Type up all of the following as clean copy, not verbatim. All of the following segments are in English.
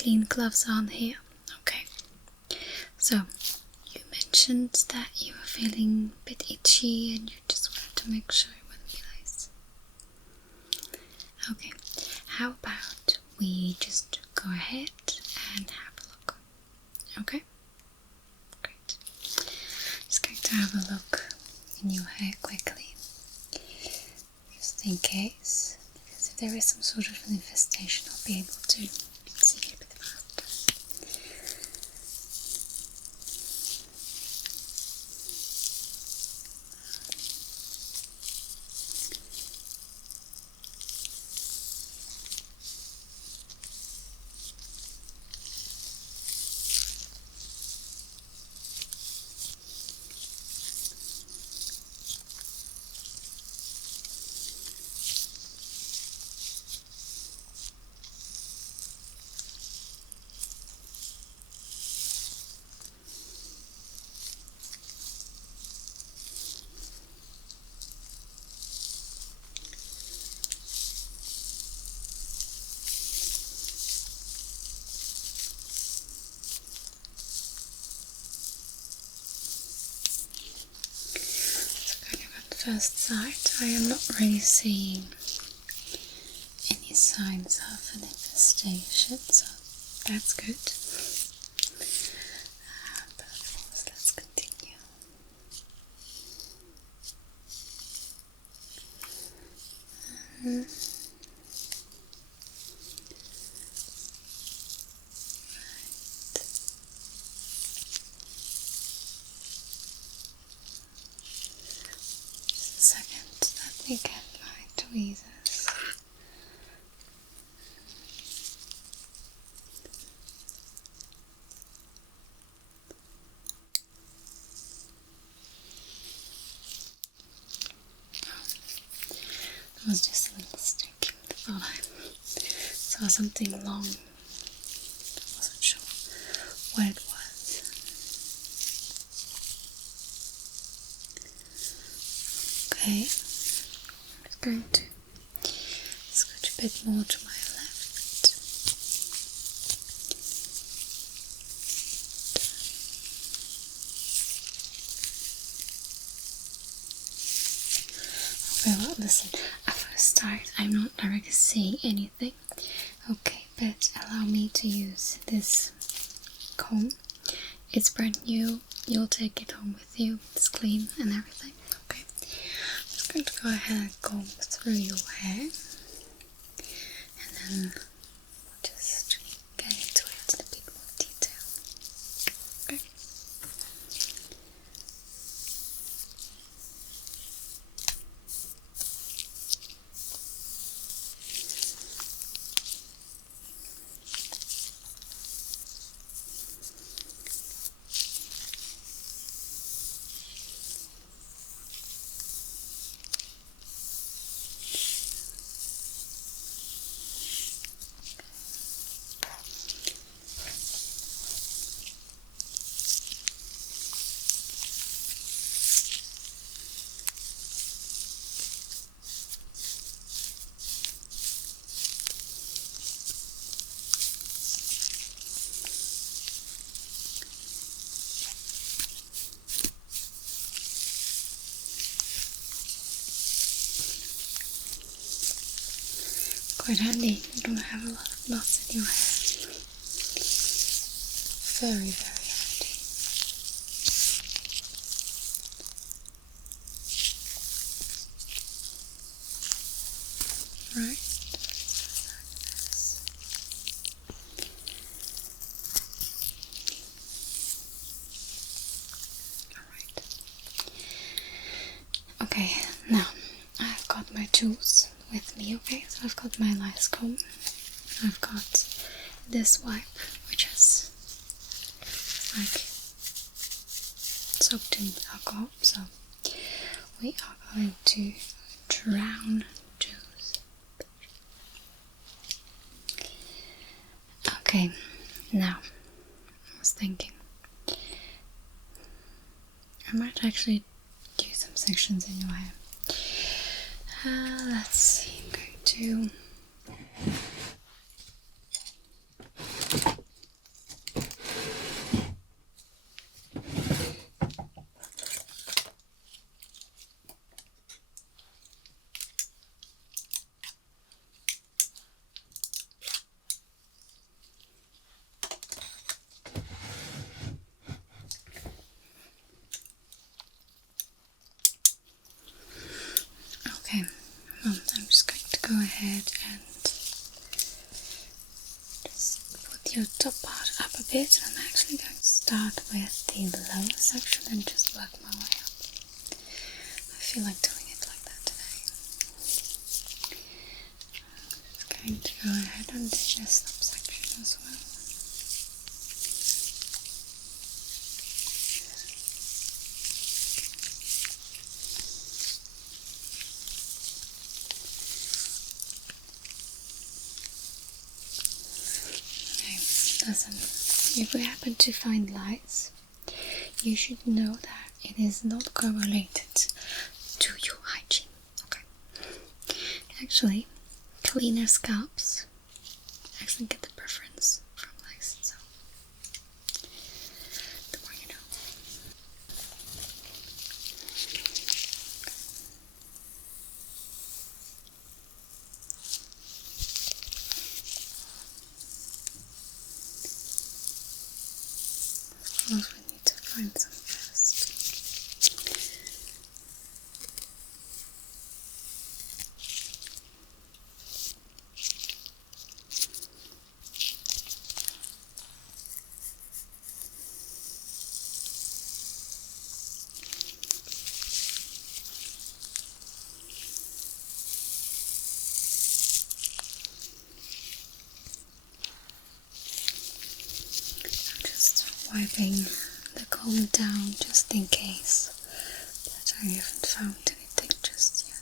clean gloves on here. Okay. So, you mentioned that you were feeling a bit itchy and you just wanted to make sure it wouldn't be lice. Okay. How about we just go ahead and have a look? Okay? Great. Just going to have a look in your hair quickly, just in case, because if there is some sort of an infestation, I'll be able to see it a bit faster. First sight, I am not really seeing any signs of an infestation, so that's good. But of course, let's continue. Second, let me get my tweezers. It was just a little stick. I thought I saw something long. I wasn't sure what it was. Okay. I'm just going to scooch a bit more to my left. Okay, well, listen, at first start, I'm not directly seeing anything. Okay, but allow me to use this comb. It's brand new. You'll take it home with you. It's clean and everything. Okay. I'm just going to go ahead and comb through your hair, and then we'll just get into it in a bit more detail. Okay. Quite handy, you don't have a lot of knots in your hair. Very, very handy. Right, Alright. Okay, now I've got my tools with me, okay? So I've got my lice comb, I've got this wipe, which has like soaked in alcohol, so we are going to drown juice. Okay, now I was thinking I might actually do some sections in your hair. Let's see, I'm going to go ahead and just put your top part up a bit. I'm actually going to start with the lower section and just work my way up. I feel like doing it like that today. I'm just going to go ahead and do this subsection as well. Listen, if we happen to find lice, you should know that it is not correlated to your hygiene, okay? Actually, cleaner scalps actually get the preference from lice, so the more you know. We need to find some first. I'm just wiping the comb down just in case, but I haven't found anything just yet.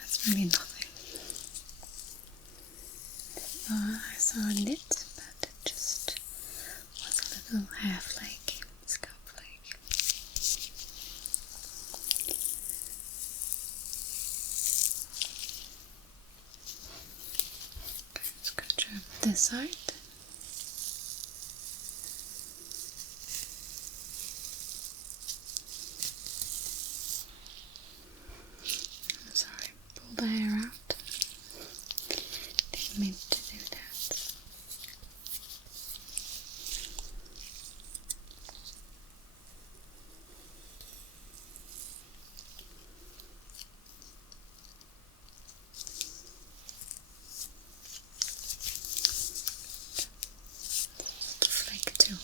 That's really nothing. I saw a nit, but it just was a little hair flake, scalp flake. Okay, let's go to this side. I'm sorry, pull the hair out. Didn't mean to do that. Flake too.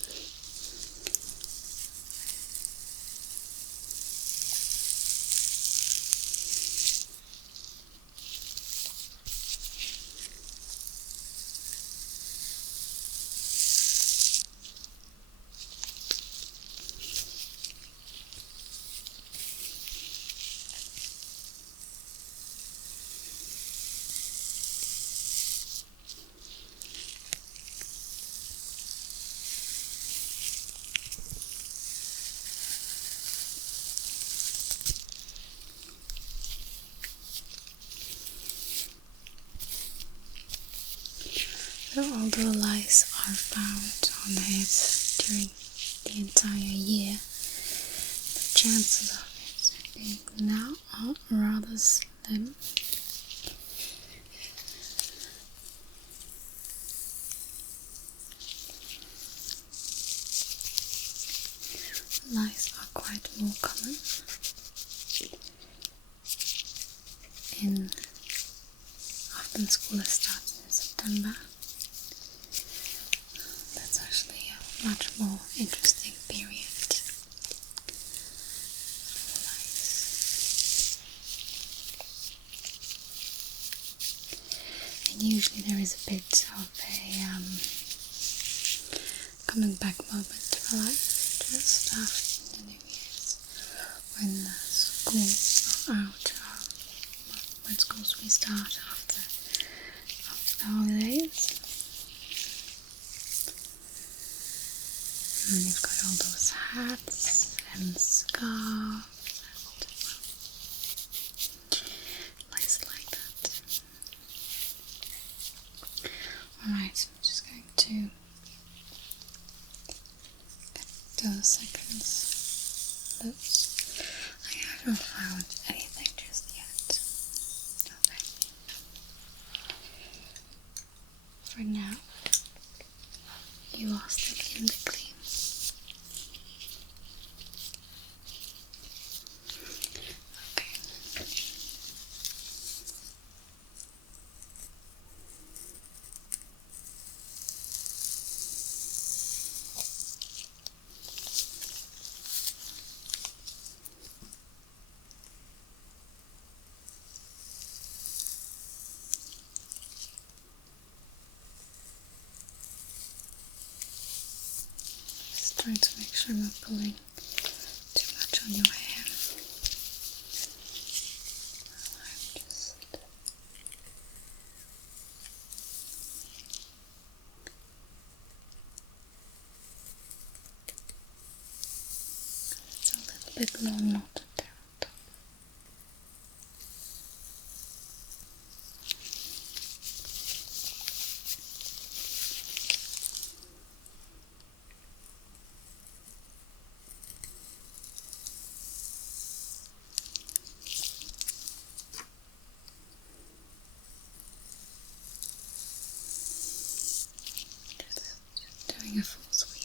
So although lice are found on heads during the entire year, the chances of it being now are rather slim. Lice are quite more common after school has started in September. That's actually a much more interesting period for lice. And usually there is a bit of a coming back moment for lice just after the New Year's, when schools are out, when schools restart after the holidays. And you've got all those hats and scarves and lice like that. Alright, seconds loose. I haven't found anything just yet. Okay. For now, you are still in the clean. Okay. Just trying to make sure I'm not pulling too much on your hair. I'm just it's a little bit long knotted there on top. Just doing a full sweep.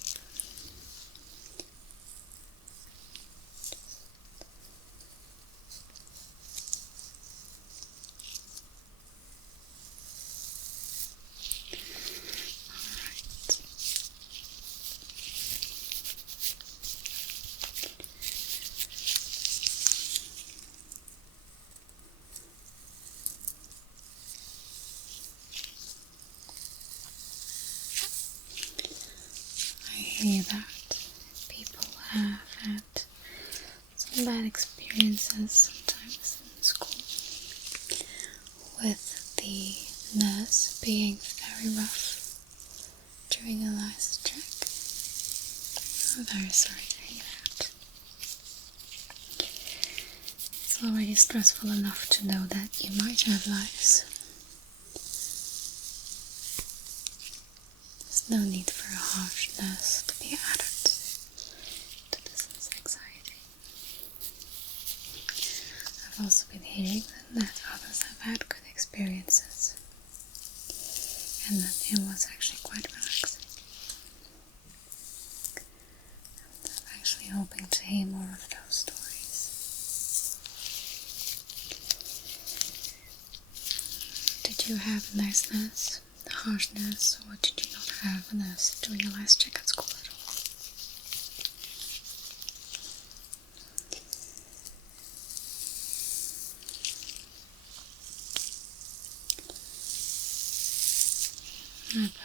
I hear that people have had some bad experiences sometimes in school with the nurse being very rough during a lice check. I'm very sorry to hear that. It's already stressful enough to know that you might have lice. There's no need for a harshness to be added to this anxiety. I've also been hearing that others have had good experiences and that it was actually quite relaxing. And I'm actually hoping to hear more of those stories. Did you have a nice nurse, a harsh nurse, or did you not have a nurse doing a lice check at school at all?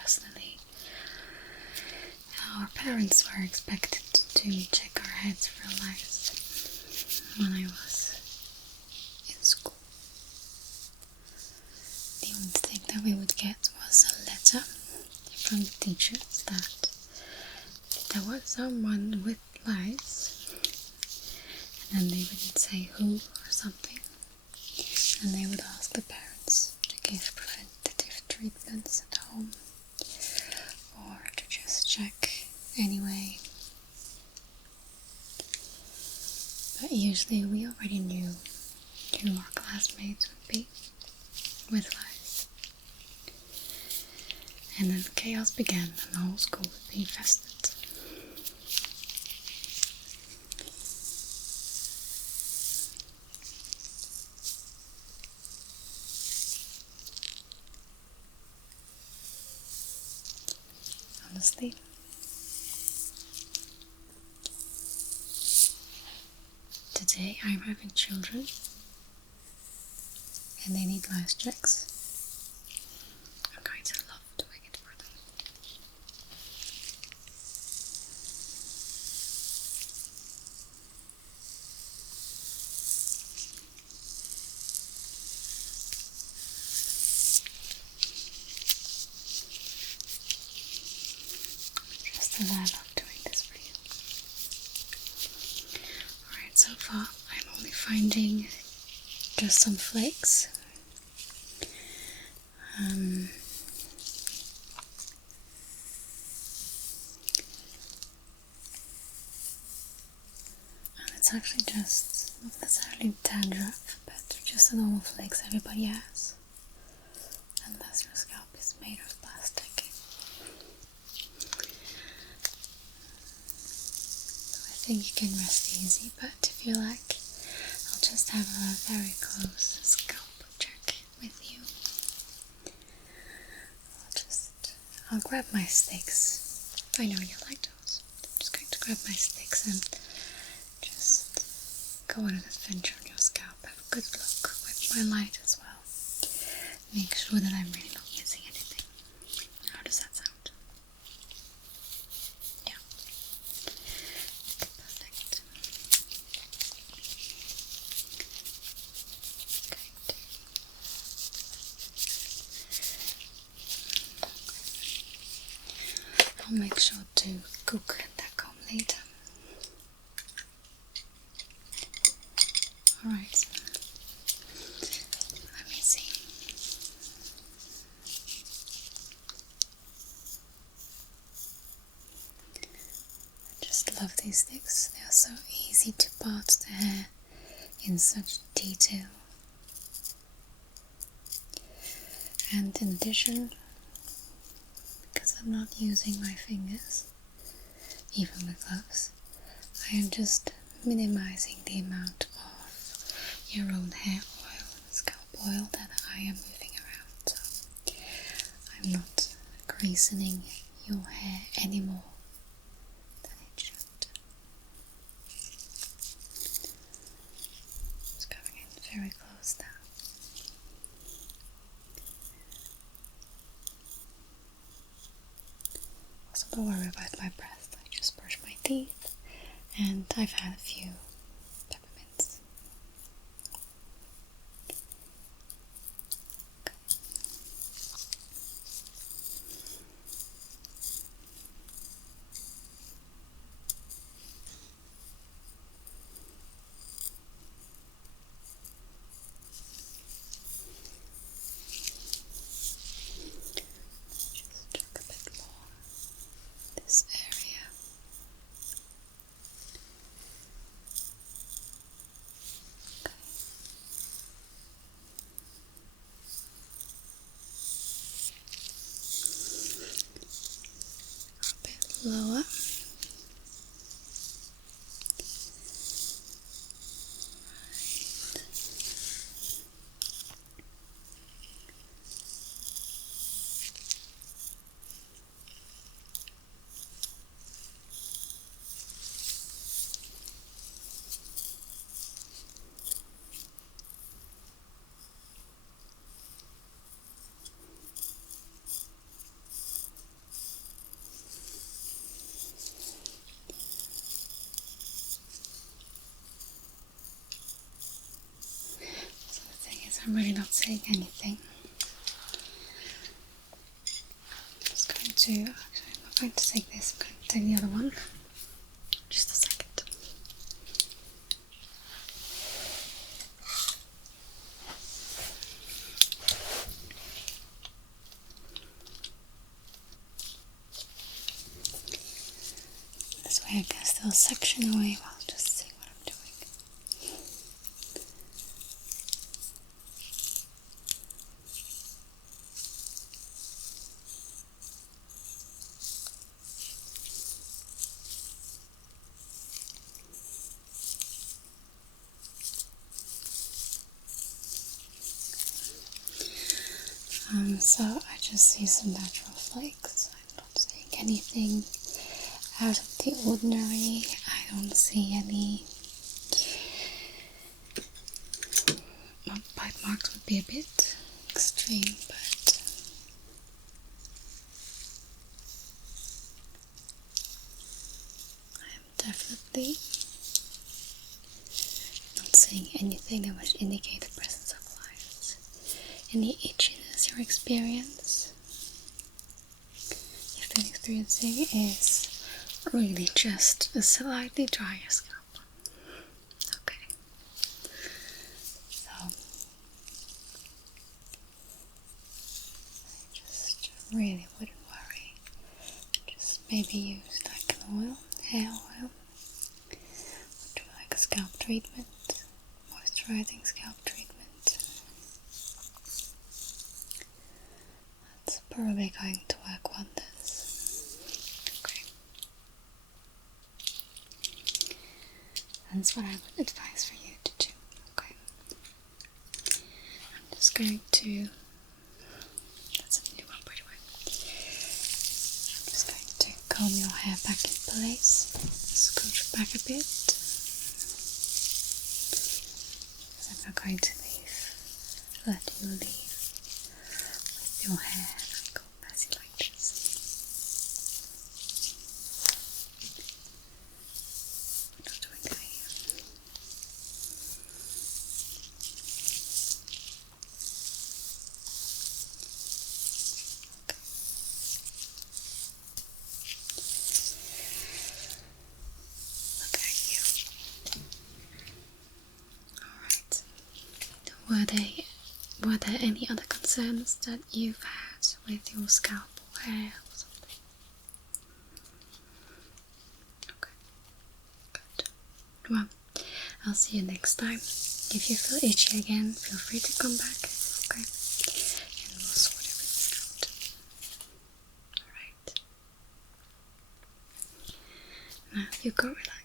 Personally, our parents were expected to check our heads for lice when I was in school. The only thing that we would get was a letter from the teachers that there was someone with lice, and then they wouldn't say who or something, and they would ask the parents to give preventative treatments at home or to just check anyway. But usually we already knew who our classmates would be with lice. And then chaos began and the whole school would be infested. Honestly, today I'm having children and they need lice checks. I'm going to love doing it for them. Just as I love doing this for you. Alright, so far I'm only finding just some flakes. it's actually just not necessarily dandruff, but just the normal flakes everybody has. Unless your scalp is made of plastic. So I think you can rest easy, but if you like, I'll just have a very close scalp check with you. I'll grab my sticks. I know you like those. I'm just going to grab my sticks and just go on an adventure on your scalp. Have a good look with my light as well. Make sure that I'm really not missing anything. How does that sound? Yeah. Perfect. I'll make sure to cook that comb later. Alright. Let me see. I just love these sticks. They are so easy to part the hair in such detail. And in addition, because I'm not using my fingers, even with gloves, I am just minimizing the amount of your own hair oil, scalp oil that I am moving around. So I'm not greasing your hair any more than it should. Just coming in very close now. Also, don't worry about my breath. I just brush my teeth, and I've had a few peppermints. Just check a bit more this area. A bit lower. So the thing is, I'm really not saying anything. I'm just going to, actually I'm not going to take this, I'm going to take the other one. Just a second. This way I can still section away while just seeing what I'm doing. So I just see some natural flakes. I'm not seeing anything out of the ordinary. I don't see any. Well, bite marks would be a bit extreme, but I am definitely not seeing anything that would indicate the presence of lice. Any itchiness you're experiencing is really just a slightly drier scalp. Okay. So I just really wouldn't worry. Just maybe use like an oil, hair oil. Or do like a scalp treatment, moisturizing scalp treatment. That's probably going to work wonders. Okay. That's what I would advise for you to do. Okay. I'm just going to. That's a new one, by the way. I'm just going to comb your hair back in place. Scooch back a bit. Because I'm not going to let you leave with your hair like all messy like this. I'm not doing that here. Look at you. Alright. Were there any other concerns that you've had with your scalp or hair or something? Okay, good. Well, I'll see you next time. If you feel itchy again, feel free to come back, okay? And we'll sort everything out. Alright. Now you go relax.